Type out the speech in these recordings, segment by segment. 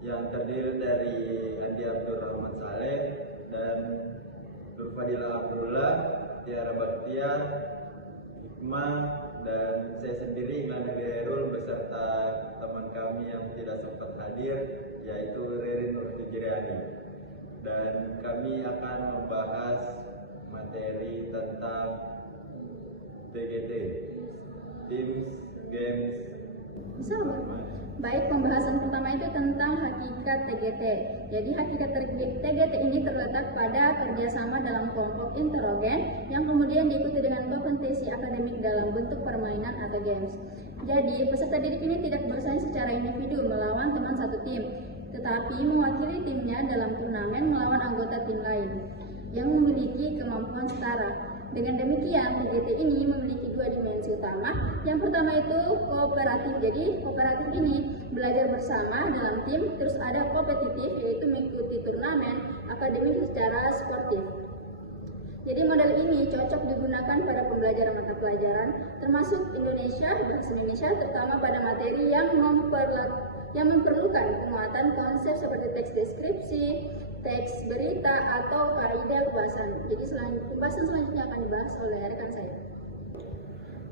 yang terdiri dari Andi Abdurrahman Saleh dan Nur Fadila Abdullah, Tiara Baktiar, Hikmah, dan saya sendiri Inglan Hairul beserta teman kami yang tidak sempat hadir, yaitu Ririn Nurfijriani. Dan kami akan membahas materi tentang TGT, Teams Games. Baik, pembahasan pertama itu tentang hakikat TGT. Jadi hakikat TGT ini terletak pada kerjasama dalam kelompok interogen yang kemudian diikuti dengan kompetisi akademik dalam bentuk permainan atau games. Jadi peserta didik ini tidak bersaing secara individu melawan teman satu tim, tetapi mewakili timnya dalam turnamen melawan anggota tim lain yang memiliki kemampuan setara. Dengan demikian, TGT ini memiliki dua dimensi utama. Yang pertama itu kooperatif. Jadi kooperatif ini belajar bersama dalam tim, terus ada kompetitif yaitu mengikuti turnamen akademik secara sportif. Jadi model ini cocok digunakan pada pembelajaran mata pelajaran termasuk bahasa Indonesia, terutama pada materi yang memerlukan penguatan konsep seperti teks deskripsi, teks berita, atau kaidah kebahasan. Jadi pembahasan selanjutnya akan dibahas oleh rekan saya.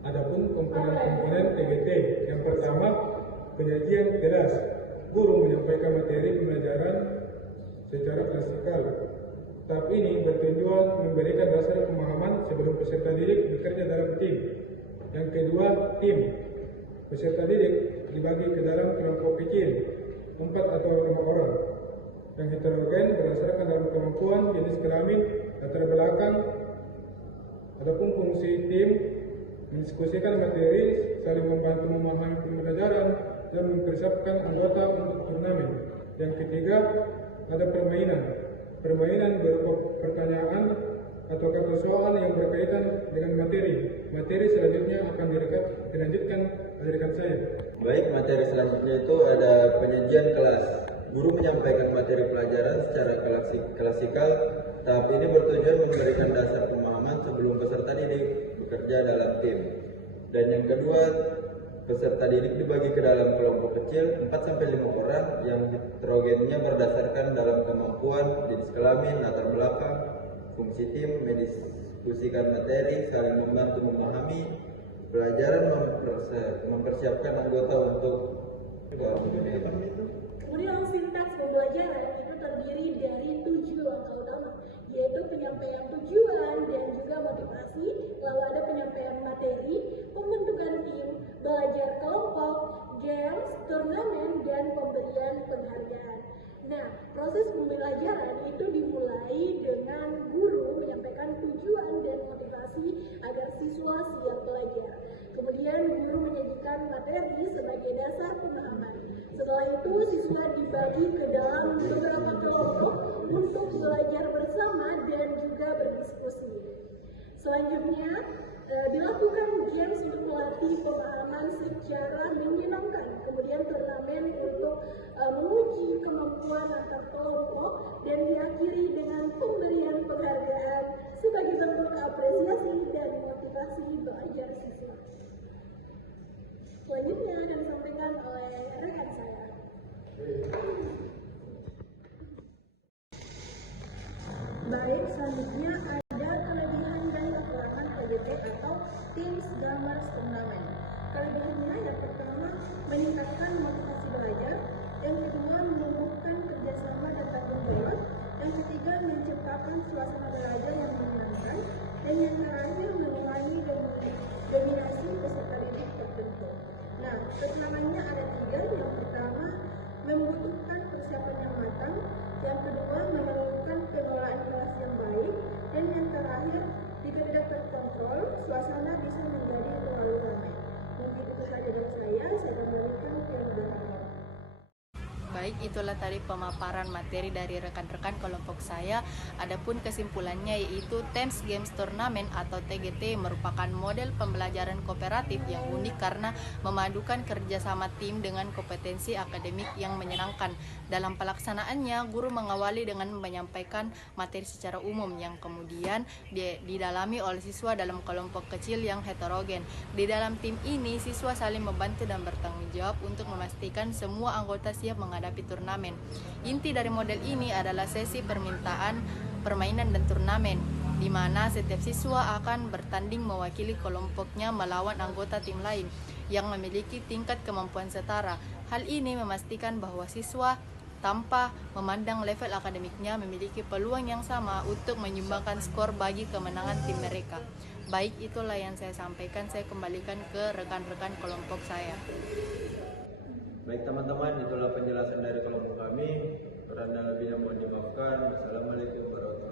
Adapun komponen TGT, yang pertama penyajian kelas. Guru menyampaikan materi pembelajaran secara klasikal. Tahap ini bertujuan memberikan dasar pemahaman sebelum peserta didik bekerja dalam tim. Yang kedua, tim. Peserta didik dibagi ke dalam kelompok kecil, 4 atau 5 orang. Yang heterogen berdasarkan dalam kemampuan, jenis kelamin, latar belakang. Adapun fungsi tim mendiskusikan materi, saling membantu memahami pembelajaran, dan mempersiapkan anggota untuk turnamen. Yang ketiga, ada permainan. Permainan berupa pertanyaan atau persoalan yang berkaitan dengan materi. Materi selanjutnya akan dilanjutkan oleh rekan saya. Baik, materi selanjutnya itu ada penyajian kelas. Guru menyampaikan materi pelajaran secara klasikal. Tahap ini bertujuan memberikan dasar pemahaman sebelum peserta didik bekerja dalam tim. Dan yang kedua, peserta didik dibagi ke dalam kelompok kecil 4-5 orang yang heterogennya berdasarkan dalam kemampuan, jenis kelamin, latar belakang, fungsi tim, mendiskusikan materi, saling membantu memahami pelajaran, mempersiapkan anggota untuk dunia. Kemudian sintaks pembelajaran itu terdiri dari 7 langkah utama, yaitu penyampaian tujuan dan juga motivasi, lalu ada penyampaian materi, pembentukan tim, belajar kelompok, games, turnamen, dan pemberian penghargaan. Nah, proses pembelajaran itu dimulai dengan guru menyampaikan tujuan dan motivasi agar siswa siap belajar. Kemudian guru menyajikan materi sebagai dasar pemahaman. Setelah itu siswa dibagi ke dalam beberapa kelompok untuk belajar bersama dan juga berdiskusi. Selanjutnya dilakukan games untuk melatih pemahaman secara menyenangkan. Kemudian turnamen untuk menguji kemampuan antar kelompok dan diakhiri dengan pemberian penghargaan sebagai bentuk apresiasi dan motivasi belajar siswa. Selanjutnya akan disampaikan oleh rekan saya. Baik, selanjutnya ada kelebihan dan kekurangan TGT atau Teams Gamers Turnamen. Kelebihannya yang pertama meningkatkan motivasi belajar, yang kedua menumbuhkan kerjasama dan tanggung jawab, yang ketiga menciptakan suasana belajar yang menyenangkan, dan yang terakhir mengurangi dominasi peserta didik tertentu. Nah, kekurangannya ada 3. Yang pertama membutuhkan persiapan yang matang, yang kedua memerlukan pengelolaan kelas yang baik, dan yang terakhir jika tidak terkontrol, suasana bisa menjadi terlalu ramai. Mungkin itu saja dari saya kembalikan ke Mbak. Baik, itulah tadi pemaparan materi dari rekan-rekan kelompok saya. Adapun kesimpulannya yaitu Teams Games Turnamen atau TGT merupakan model pembelajaran kooperatif yang unik karena memadukan kerjasama tim dengan kompetensi akademik yang menyenangkan. Dalam pelaksanaannya, guru mengawali dengan menyampaikan materi secara umum yang kemudian didalami oleh siswa dalam kelompok kecil yang heterogen. Di dalam tim ini, siswa saling membantu dan bertanggung jawab untuk memastikan semua anggota siap menghadapi turnamen. Inti dari model ini adalah sesi permainan dan turnamen, di mana setiap siswa akan bertanding mewakili kelompoknya melawan anggota tim lain yang memiliki tingkat kemampuan setara. Hal ini memastikan bahwa siswa tanpa memandang level akademiknya memiliki peluang yang sama untuk menyumbangkan skor bagi kemenangan tim mereka. Baik, itulah yang saya sampaikan. Saya kembalikan ke rekan-rekan kelompok saya. Baik teman-teman, itulah penjelasan dari kelompok kami. Kurang lebihnya mohon dimaafkan. Wassalamualaikum warahmatullahi wabarakatuh.